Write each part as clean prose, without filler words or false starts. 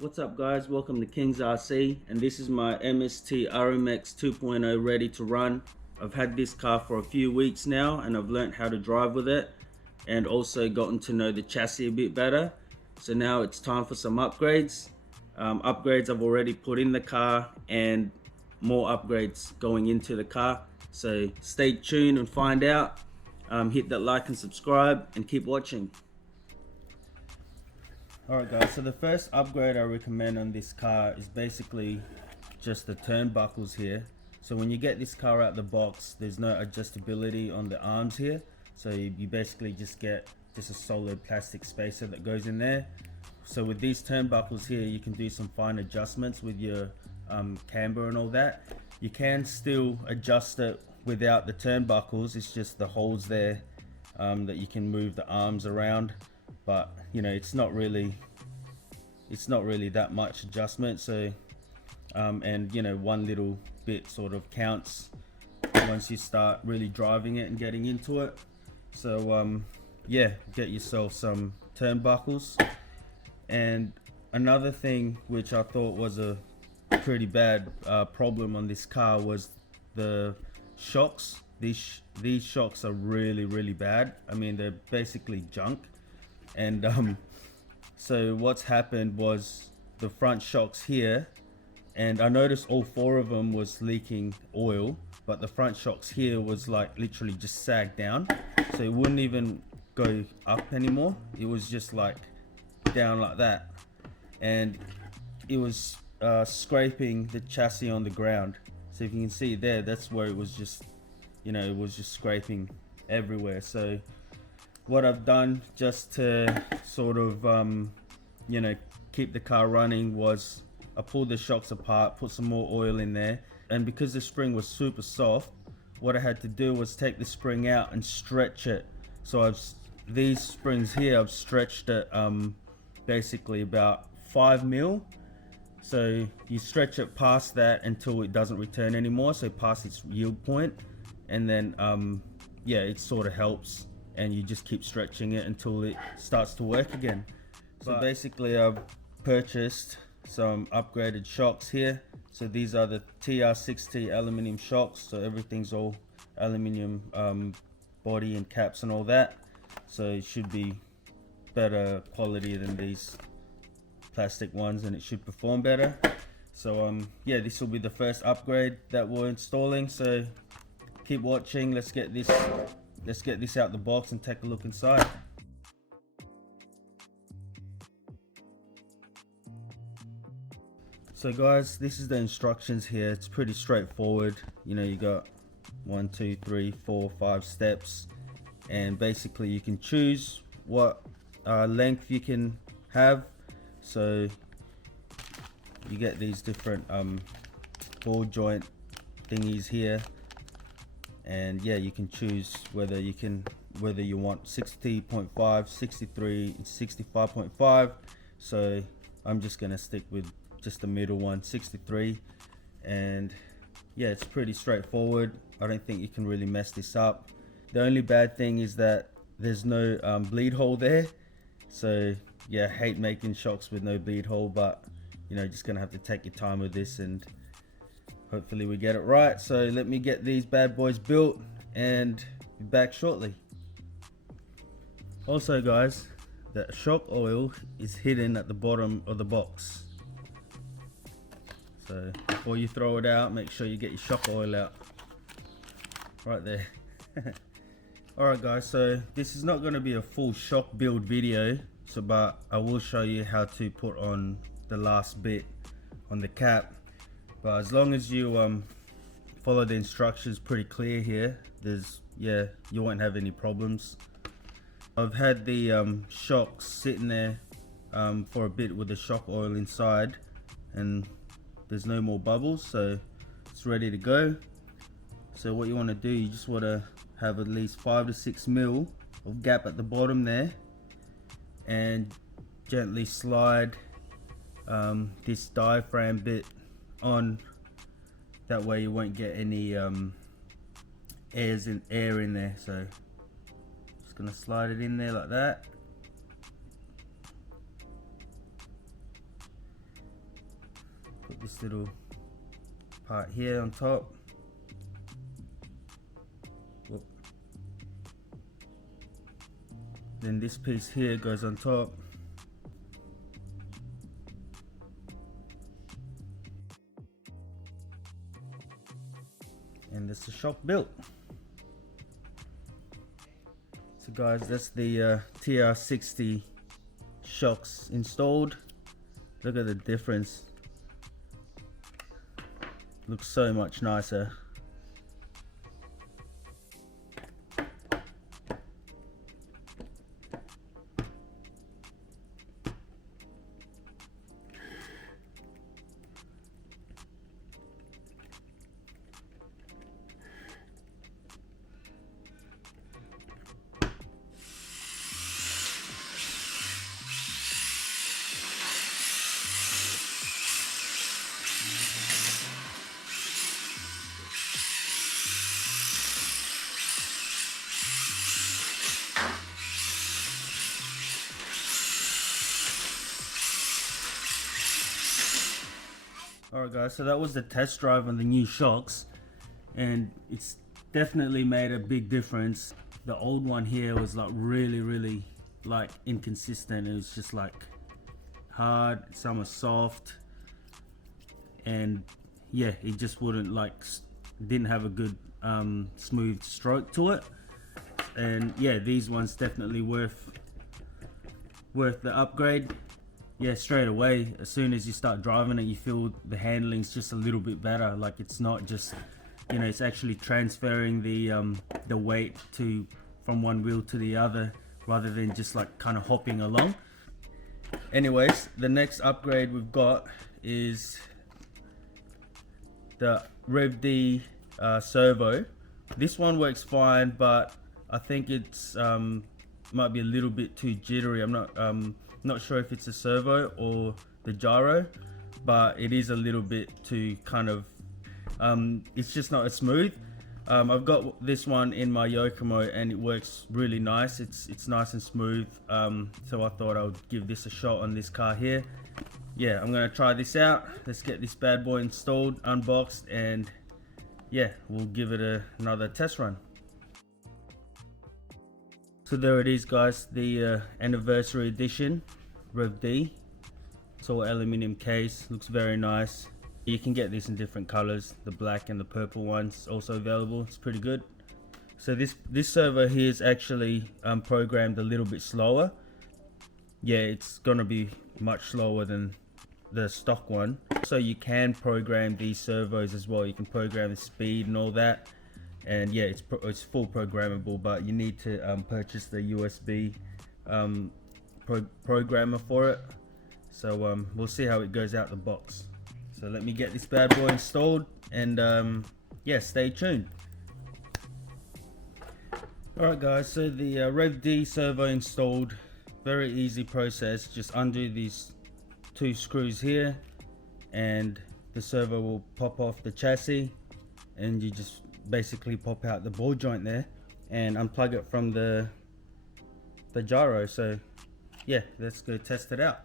What's up guys, welcome to King's RC, and this is my MST RMX 2.0 ready to run. I've had this car for a few weeks now and I've learned how to drive with it and also gotten to know the chassis a bit better. So now it's time for some upgrades. Upgrades I've already put in the car and more upgrades going into the car. So stay tuned and find out. Hit that like and subscribe and keep watching. Alright guys, so the first upgrade I recommend on this car is basically just the turnbuckles here. So when you get this car out the box, there's no adjustability on the arms here. So you basically just get a solid plastic spacer that goes in there. So with these turnbuckles here, you can do some fine adjustments with your camber and all that. You can still adjust it without the turnbuckles, it's just the holes there that you can move the arms around. But you know, it's not really that much adjustment. So and you know, one little bit sort of counts once you start really driving it and getting into it. So yeah, get yourself some turnbuckles. And another thing which I thought was a pretty bad problem on this car was the shocks. These shocks are really bad. I mean, they're basically junk. And so what's happened was the front shocks here, and I noticed all four of them was leaking oil, but the front shocks here was like literally just sagged down, so it wouldn't even go up anymore. It was just like down like that, and it was scraping the chassis on the ground. So if you can see there, that's where it was just, you know, it was just scraping everywhere. So what I've done just to sort of you know, keep the car running was I pulled the shocks apart, put some more oil in there, and because the spring was super soft, what I had to do was take the spring out and stretch it. So these springs here, I've stretched it basically about 5 mil. So you stretch it past that until it doesn't return anymore, so past its yield point, and then yeah, it sort of helps, and you just keep stretching it until it starts to work again. So basically I've purchased some upgraded shocks here. So these are the TR60 aluminum shocks, so everything's all aluminum body and caps and all that, so it should be better quality than these plastic ones and it should perform better. So yeah, this will be the first upgrade that we're installing, so keep watching. Let's get this out the box and take a look inside. So guys, this is the instructions here. It's pretty straightforward. You know, you got 1, 2, 3, 4, 5 steps, and basically you can choose what length you can have. So you get these different ball joint thingies here, and yeah, you can choose whether you want 60.5, 63, 65.5. So I'm just gonna stick with just the middle one, 63. And yeah, it's pretty straightforward. I don't think you can really mess this up. The only bad thing is that there's no bleed hole there. So yeah, hate making shocks with no bleed hole, but you know, just gonna have to take your time with this and hopefully we get it right. So let me get these bad boys built and be back shortly. Also guys, the shock oil is hidden at the bottom of the box. So before you throw it out, make sure you get your shock oil out. Right there. Alright guys, so this is not going to be a full shock build video, but I will show you how to put on the last bit on the cap. But as long as you follow the instructions pretty clear here, you won't have any problems. I've had the shocks sitting there for a bit with the shock oil inside, and there's no more bubbles, so it's ready to go. So what you want to do, you just want to have at least 5 to 6 mil of gap at the bottom there, and gently slide this diaphragm bit on. That way you won't get any air in there. So just gonna slide it in there like that. this little part here on top. Whoop. Then this piece here goes on top. And that's the shock built. So guys, that's the TR60 shocks installed. Look at the difference. Looks so much nicer. Alright guys, so that was the test drive on the new shocks, and it's definitely made a big difference. The old one here was like really like inconsistent. It was just like hard, some were soft, and yeah, it just wouldn't like, didn't have a good smooth stroke to it. And yeah, these ones definitely worth the upgrade. Yeah, straight away, as soon as you start driving it, you feel the handling's just a little bit better. Like it's not just, you know, it's actually transferring the weight from one wheel to the other, rather than just like kind of hopping along. Anyways, the next upgrade we've got is the Reve servo. This one works fine, but I think it's might be a little bit too jittery. I'm not sure if it's a servo or the gyro, but it is a little bit too kind of it's just not as smooth. I've got this one in my Yokomo and it works really nice. It's nice and smooth, so I thought I would give this a shot on this car here. Yeah, I'm gonna try this out. Let's get this bad boy installed, unboxed, and yeah, we'll give it another test run. So there it is guys, the anniversary edition Reve. It's all aluminium case, looks very nice. You can get this in different colors, the black and the purple ones also available. It's pretty good. So this servo here is actually programmed a little bit slower. Yeah, it's gonna be much slower than the stock one. So you can program these servos as well. You can program the speed and all that. And yeah, it's full programmable, but you need to purchase the USB programmer for it. So we'll see how it goes out the box. So let me get this bad boy installed, and yeah, stay tuned. Alright guys, so the Reve servo installed. Very easy process. Just undo these two screws here and the servo will pop off the chassis, and you just basically pop out the ball joint there and unplug it from the gyro. So yeah, let's go test it out.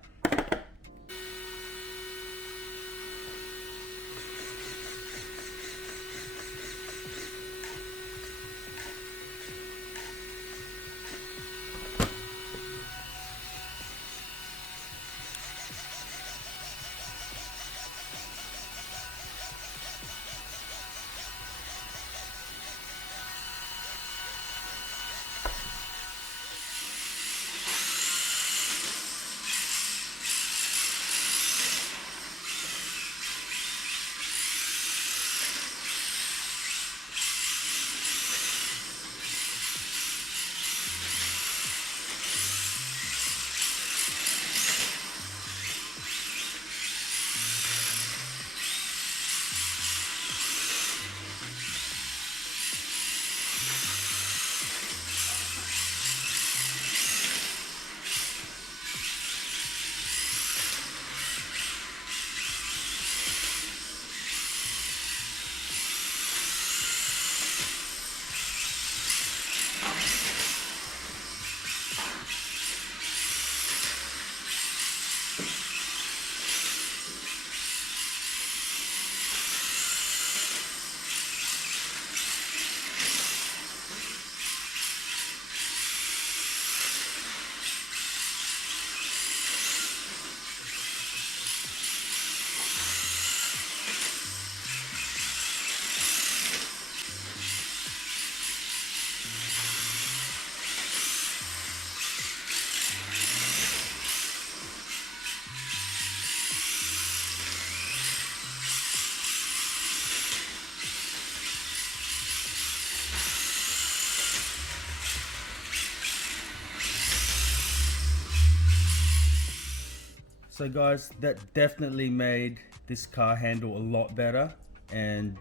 So guys, that definitely made this car handle a lot better, and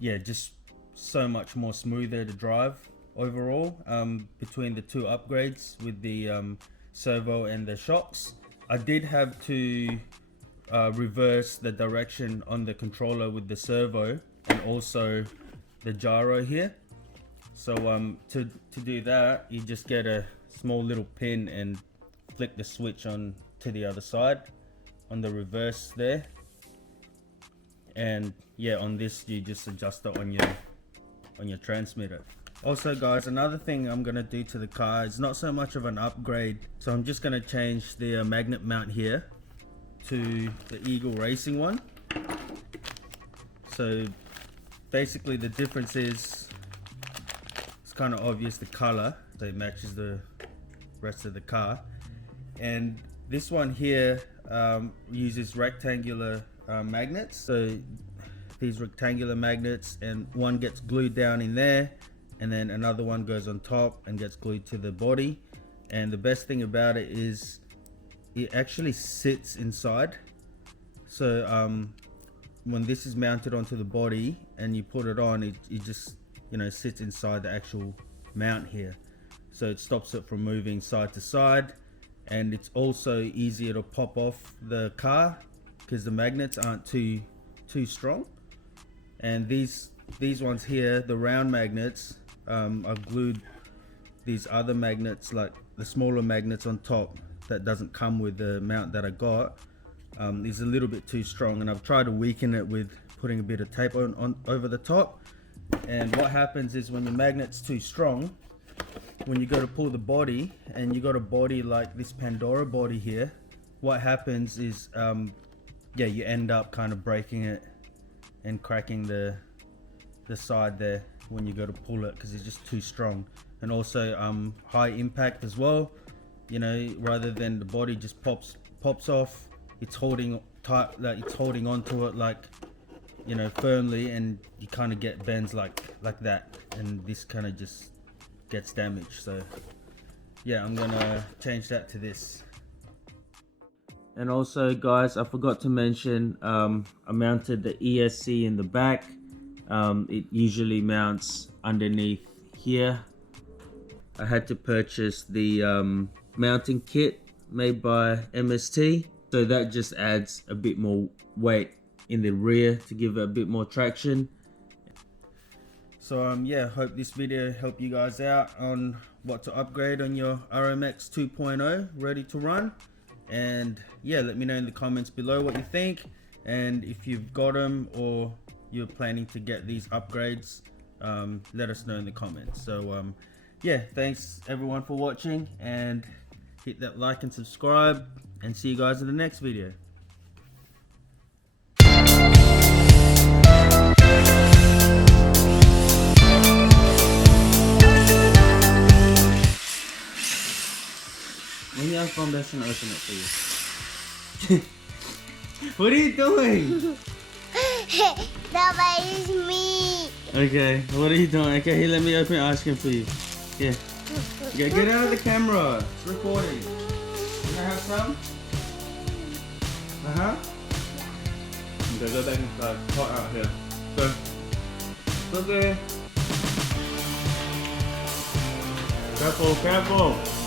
yeah, just so much more smoother to drive overall, between the two upgrades with the servo and the shocks. I did have to reverse the direction on the controller with the servo and also the gyro here. So to do that, you just get a small little pin and flick the switch on to the other side on the reverse there, and yeah, on this you just adjust it on your transmitter. Also guys, another thing I'm gonna do to the car is not so much of an upgrade, so I'm just gonna change the magnet mount here to the Eagle Racing one. So basically the difference is, it's kind of obvious, the color, so it matches the rest of the car, and this one here uses rectangular magnets. So these rectangular magnets, and one gets glued down in there, and then another one goes on top and gets glued to the body. And the best thing about it is it actually sits inside. So when this is mounted onto the body and you put it on, it just, you know, sits inside the actual mount here, so it stops it from moving side to side. And it's also easier to pop off the car because the magnets aren't too strong. And these ones here, the round magnets, I've glued these other magnets, like the smaller magnets on top that doesn't come with the mount that I got. Is a little bit too strong, and I've tried to weaken it with putting a bit of tape on over the top. And what happens is, when the magnet's too strong, when you go to pull the body, and you got a body like this Pandora body here, what happens is yeah, you end up kind of breaking it and cracking the side there when you go to pull it, because it's just too strong. And also high impact as well, you know, rather than the body just pops off, it's holding tight, like it's holding onto it, like, you know, firmly, and you kind of get bends like that, and this kind of just gets damaged. So yeah, I'm gonna change that to this. And also guys, I forgot to mention, I mounted the ESC in the back. It usually mounts underneath here. I had to purchase the mounting kit made by MST, so that just adds a bit more weight in the rear to give it a bit more traction. So yeah, hope this video helped you guys out on what to upgrade on your RMX 2.0 ready to run. And yeah, let me know in the comments below what you think, and if you've got them or you're planning to get these upgrades, let us know in the comments. So yeah, thanks everyone for watching, and hit that like and subscribe, and see you guys in the next video. When you have foundation, open it for you. What are you doing? That is me. Okay, what are you doing? Okay, here, let me open ice cream for you. Yeah. Get out of the camera. It's recording. Can I have some? Uh-huh. Okay, go back inside. Hot out here. Go. Look there. Careful, careful.